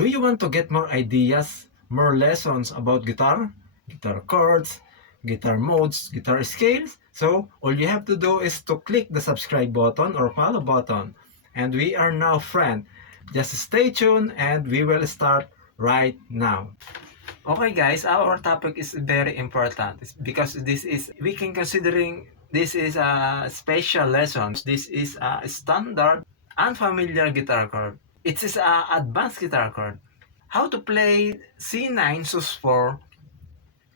Do you want to get more ideas, more lessons about guitar? Guitar chords, guitar modes, guitar scales? So, all you have to do is to click the subscribe button or follow button. And we are now friends. Just stay tuned and we will start right now. Okay guys, our topic is very important because we can considering this is a special lesson. This is a standard unfamiliar guitar chord. It is a advanced guitar chord. How to play C9 sus4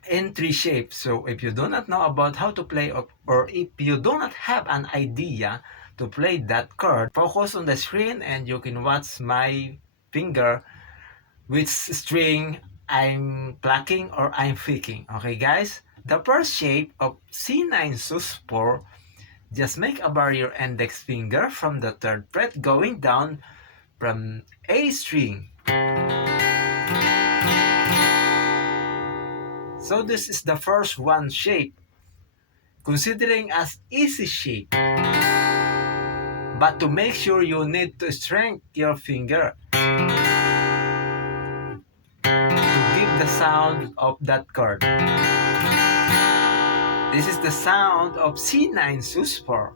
in 3 shapes. So if you do not know about how to play or if you do not have an idea to play that chord, focus on the screen and you can watch my finger which string I'm plucking or I'm picking. Okay guys? The first shape of C9 sus4, just make a bar your index finger from the 3rd fret going down from A string. So this is the first one shape, considering as easy shape. But to make sure you need to strengthen your finger to give the sound of that chord. This is the sound of C9 sus4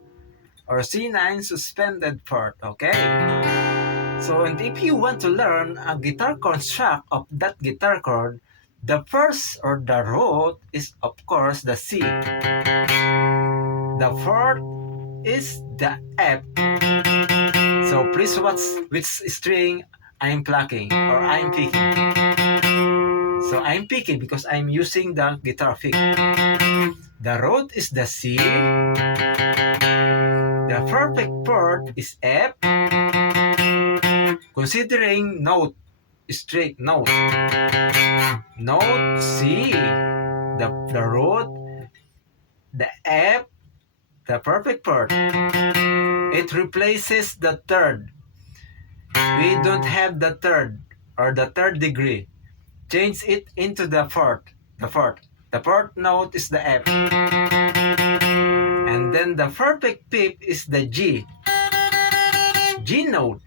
or C9 suspended fourth, okay? So, and if you want to learn a guitar construct of that guitar chord, the first or the root is of course the C. The fourth is the F. So please watch which string I'm plucking or I'm picking. So I'm picking because I'm using the guitar pick. The root is the C. The perfect fourth is F. Considering note, straight note. Note C, the root, the F, the perfect fourth. It replaces the third. We don't have the third or the third degree. Change it into the fourth. The fourth. The fourth note is the F. And then the perfect fifth is the G. G note.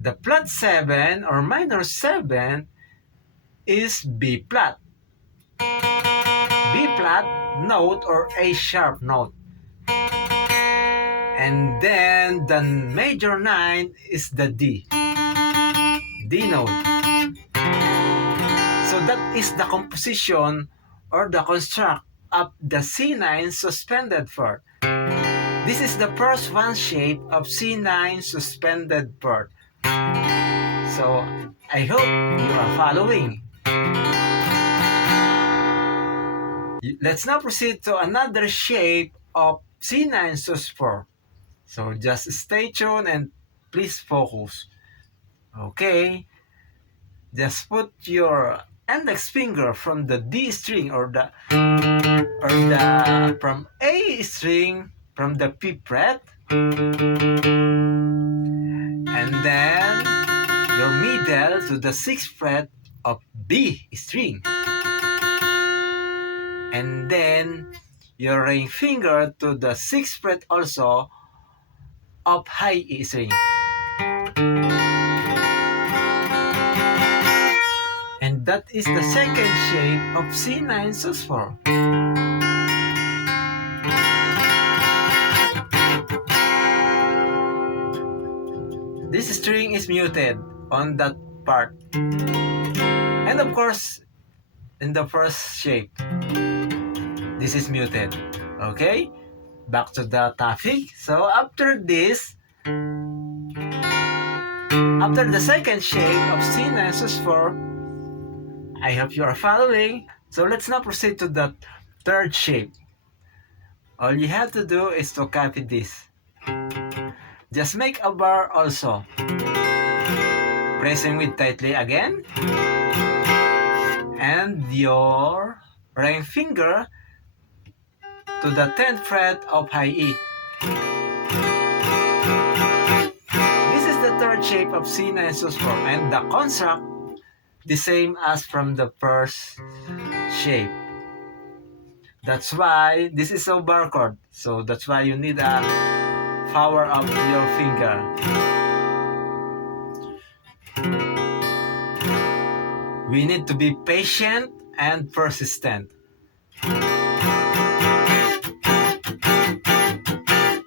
The flat 7 or minor 7 is B flat. B flat note or A sharp note. And then the major 9 is the D. D note. So that is the composition or the construct of the C9 suspended fourth. This is the first one shape of C9 suspended fourth. So I hope you are following. Let's now proceed to another shape of C9 sus4. So just stay tuned and please focus. Okay. Just put your index finger from the D string or the from A string from the P fret, and then your middle to the 6th fret of B string, and then your ring finger to the 6th fret also of high E string. And that is the second shape of C9 sus4. This string is muted on that part. And of course, in the first shape, this is muted. Okay? Back to the topic. So after this, after the second shape of C9 sus4, I hope you are following. So let's now proceed to the third shape. All you have to do is to copy this. Just make a bar also. Pressing with tightly again. And your ring finger to the 10th fret of high E. This is the third shape of C9 sus4 and the construct the same as from the first shape. That's why this is a bar chord. So that's why you need a power of your finger. We need to be patient and persistent.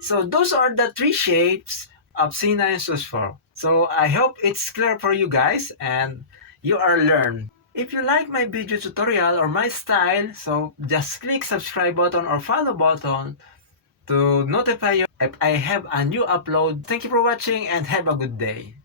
So those are the three shapes of C9 Sus4. So I hope it's clear for you guys and you are learned. If you like my video tutorial or my style, so just click subscribe button or follow button to notify you if I have a new upload. Thank you for watching and have a good day.